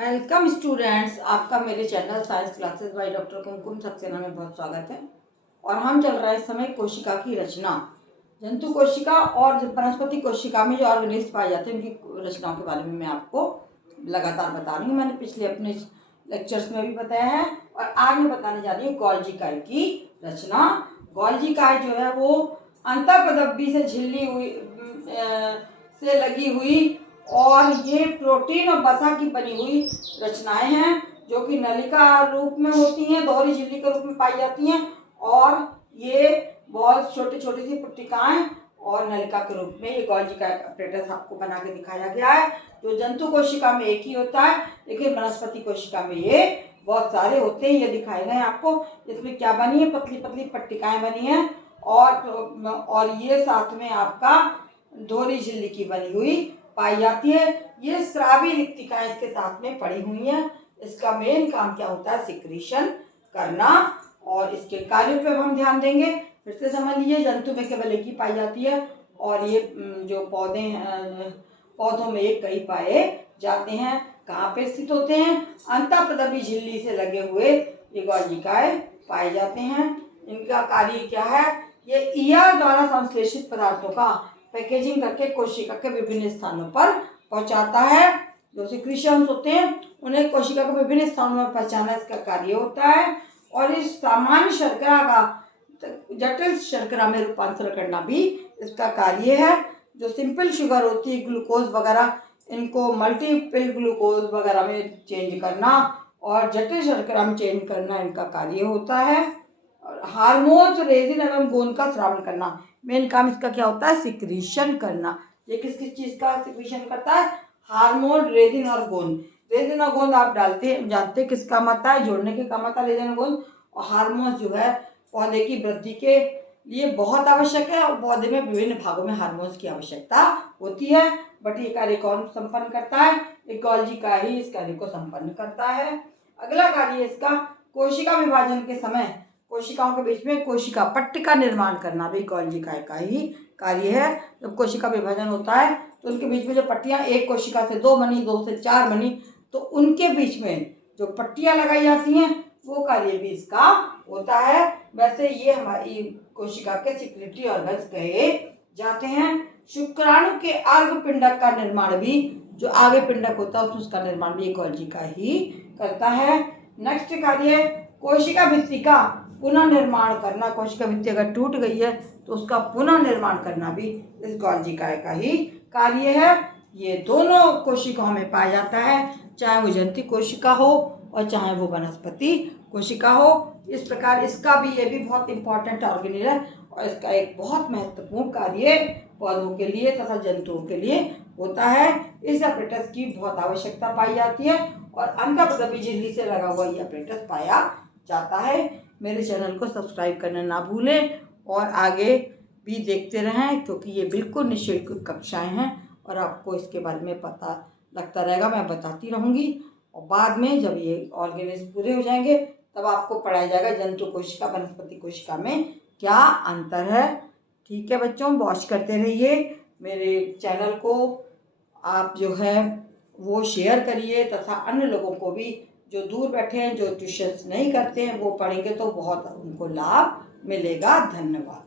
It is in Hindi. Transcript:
वेलकम स्टूडेंट्स, आपका मेरे channel science classes by doctor Kumkum Saxena में बहुत स्वागत है। और हम चल रहा है इस समय कोशिका की रचना। जंतु कोशिका और वनस्पति कोशिका में जो ऑर्गेनिज्म पाए जाते हैं उनकी रचनाओं के बारे में मैं आपको लगातार बता रही हूँ। मैंने पिछले अपने लेक्चर्स में भी बताया है और आज मैं बताने जा रही हूँ गोल्जी काय की रचना। गोल्जी काय जो है वो अंतःपदब्बी से झिल्ली हुई से लगी हुई और ये प्रोटीन और वसा की बनी हुई रचनाएं हैं जो कि नलिका रूप में होती हैं, दोहरी झिल्ली के रूप में पाई जाती हैं। और ये बहुत छोटी छोटी सी पट्टिकाएं और नलिका के रूप में ये गोल्जी काय apparatus आपको बना के दिखाया गया है, जो जंतु कोशिका में एक ही होता है, लेकिन वनस्पति कोशिका में ये बहुत सारे होते हैं। ये दिखाए गए आपको। इसमें क्या बनी है, पतली पतली पट्टिकाएं बनी हैं और ये साथ में आपका दोहरी झिल्ली की बनी हुई पाई जाती है। ये स्रावी रिक्तिकाएं इसके साथ में पड़ी हुई हैं। इसका मेन काम क्या होता है, सिक्रीशन करना। और इसके कार्यों पे हम ध्यान देंगे। फिर से समझ लीजिए, जंतु में केवल एक ही पाई जाती है और ये जो पौधे हैं, पौधों में एक कई पाए जाते हैं। कहाँ पे स्थित होते हैं, अंतःपदबी झिल्ली से लगे हुए ये गोल्जी काय पाए जाते हैं। इनका कार्य क्या है, ये ईआर द्वारा संश्लेषित पदार्थों का पैकेजिंग करके कोशिका के विभिन्न स्थानों पर पहुंचाता है। जो सिक्रीशंस होते हैं उन्हें कोशिका के विभिन्न स्थानों में पहुंचाना इसका कार्य होता है। और इस सामान्य शर्करा का जटिल शर्करा में रूपांतरण करना भी इसका कार्य है। जो सिंपल शुगर होती है, ग्लूकोज वगैरह, इनको मल्टीपल ग्लूकोज वगैरह में चेंज करना और जटिल शर्करा में चेंज करना इनका कार्य होता है। और हार्मोन्स, रेजिन एवं गोंद का स्रावन करना, मेन काम इसका क्या होता है, सिक्रीशन करना। ये किस किस चीज का सिक्रीशन करता है, हार्मोन, रेजिन और गोंद। रेजिन और गोंद आप जानते हैं किस काम आता है, जोड़ने के काम आता है रेजिन और गोंद। और हार्मोन्स जो है पौधे की वृद्धि के लिए बहुत आवश्यक है और पौधे में विभिन्न भागों में हार्मोन्स की आवश्यकता होती है। बट ये कार्य कौन संपन्न करता है, एक गोल्जी काय ही इस कार्य को संपन्न करता है। अगला कार्य इसका कोशिका विभाजन के समय कोशिकाओं के बीच में कोशिका पट्टी का निर्माण करना भी गोल्जी काय का ही कार्य है। जब कोशिका विभाजन होता है तो उनके बीच में जो पट्टियां, एक कोशिका से 2 बनी, 2 से 4 बनी, तो उनके बीच में जो पट्टियां लगाई जाती हैं वो कार्य भी इसका होता है। वैसे ये हमारी कोशिका के सिक्रेटरी ऑर्गन्स कहे जाते हैं। शुक्राणु के अर्धपिंडक का निर्माण भी, जो आगे पिंडक होता है उसका निर्माण भी गोल्जी काय ही करता है। नेक्स्ट कार्य, कोशिका भित्ति का पुनः निर्माण करना। कोशिका भित्ति अगर टूट गई है तो उसका पुनः निर्माण करना भी इस गोल्जी काय का ही कार्य है। ये दोनों कोशिकाओं में पाया जाता है, चाहे वो जंतु कोशिका हो और चाहे वो वनस्पति कोशिका हो। इस प्रकार इसका भी, ये भी बहुत इंपॉर्टेंट ऑर्गेनेल है और इसका एक बहुत महत्वपूर्ण कार्य पौधों के लिए तथा जंतुओं के लिए होता है। इस apparatus की बहुत आवश्यकता पाई जाती है और अंतःपदबी झिल्ली से लगा हुआ ये apparatus पाया जाता है। मेरे चैनल को सब्सक्राइब करना ना भूलें और आगे भी देखते रहें, क्योंकि ये बिल्कुल निःशुल्क कक्षाएं हैं और आपको इसके बारे में पता लगता रहेगा। मैं बताती रहूँगी और बाद में जब ये ऑर्गेनिज्म पूरे हो जाएंगे तब आपको पढ़ाया जाएगा जंतु कोशिका वनस्पति कोशिका में क्या अंतर है। ठीक है बच्चों, वॉच करते रहिए मेरे चैनल को। आप जो है वो शेयर करिए तथा अन्य लोगों को भी, जो दूर बैठे हैं, जो ट्यूशन्स नहीं करते हैं, वो पढ़ेंगे तो बहुत उनको लाभ मिलेगा। धन्यवाद।